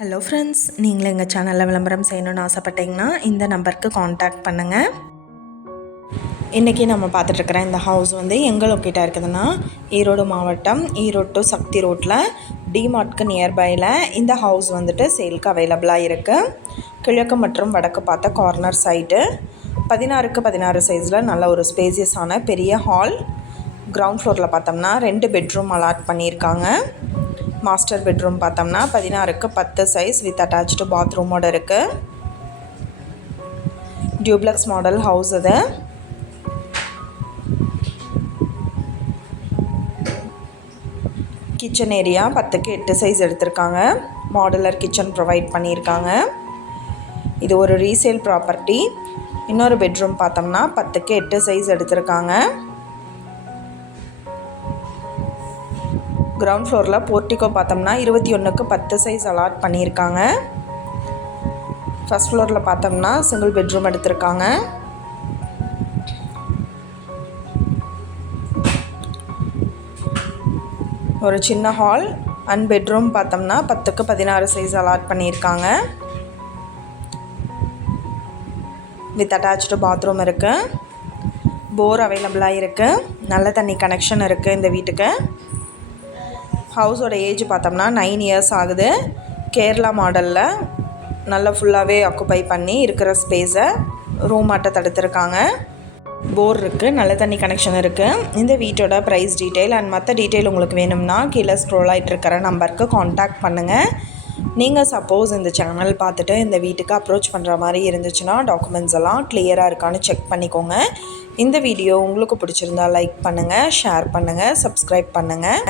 Hello friends நீங்களும் எங்கள் சேனலில் விளம்பரம் செய்யணும்னு ஆசைப்பட்டீங்கன்னா இந்த நம்பருக்கு காண்டாக்ட் பண்ணுங்கள் இன்றைக்கி நம்ம பார்த்துட்ருக்குற இந்த ஹவுஸ் வந்து எங்கே லொக்கேட்டாக இருக்குதுன்னா ஈரோடு மாவட்டம் ஈரோடு டு சக்தி ரோட்டில் டிமார்ட்க்கு நியர்பையில் இந்த ஹவுஸ் வந்துட்டு சேலுக்கு அவைலபிளாக இருக்குது கிழக்கு மற்றும் வடக்கு பார்த்த கார்னர் சைட்டு பதினாறுக்கு பதினாறு சைஸில் நல்ல ஒரு ஸ்பேசியஸான பெரிய ஹால் கிரவுண்ட் ஃப்ளோரில் பார்த்தோம்னா ரெண்டு பெட்ரூம் அலாட் பண்ணியிருக்காங்க. மாஸ்டர் பெட்ரூம் பார்த்தோம்னா பதினாறுக்கு பத்து சைஸ் வித் அட்டாச்சு பாத்ரூமோடு இருக்குது டியூப்ளக்ஸ் மாடல் ஹவுஸ் இது. கிச்சன் ஏரியா பத்துக்கு எட்டு சைஸ் எடுத்திருக்காங்க. மாடுலர் கிச்சன் ப்ரொவைட் பண்ணியிருக்காங்க. இது ஒரு ரீசேல் ப்ராப்பர்ட்டி இன்னொரு பெட்ரூம் பார்த்தோம்னா பத்துக்கு எட்டு சைஸ் எடுத்திருக்காங்க. கிரவுண்ட் ஃப்ளோரில் போர்ட்டிகோ பார்த்தோம்னா இருபத்தி ஒன்றுக்கு பத்து சைஸ் அலாட் பண்ணியிருக்காங்க. ஃபஸ்ட் ஃப்ளோரில் பார்த்தோம்னா சிங்கிள் பெட்ரூம் எடுத்திருக்காங்க. ஒரு சின்ன ஹால் அண்ட் பெட்ரூம் பார்த்தோம்னா பத்துக்கு பதினாறு சைஸ் அலாட் பண்ணியிருக்காங்க. வித் அட்டாச்சு பாத்ரூம் இருக்குது போர் அவைலபிளாக இருக்குது நல்ல தண்ணி கனெக்ஷன் இருக்குது இந்த வீட்டுக்கு. ஹவுஸோட ஏஜ் பார்த்தோம்னா நைன் இயர்ஸ் ஆகுது. கேரளா மாடலில் நல்லா ஃபுல்லாகவே அக்குப்பை பண்ணி இருக்கிற ஸ்பேஸை ரூம் ஆட்ட தடுத்துருக்காங்க. போர் இருக்குது நல்ல தண்ணி கனெக்ஷன் இருக்குது இந்த வீட்டோட ப்ரைஸ் டீட்டெயில் அண்ட் மற்ற டீட்டெயில் உங்களுக்கு வேணும்னா கீழே ஸ்க்ரோல் ஆகிட்டு இருக்கிற நம்பருக்கு காண்டாக்ட் பண்ணுங்கள் நீங்கள் சப்போஸ் இந்த சேனல் பார்த்துட்டு இந்த வீட்டுக்கு அப்ரோச் பண்ணுற மாதிரி இருந்துச்சுன்னா டாக்குமெண்ட்ஸ் எல்லாம் கிளியராக இருக்கான்னு செக் பண்ணிக்கோங்க. இந்த வீடியோ உங்களுக்கு பிடிச்சிருந்தா லைக் பண்ணுங்கள் ஷேர் பண்ணுங்கள் சப்ஸ்கிரைப் பண்ணுங்கள்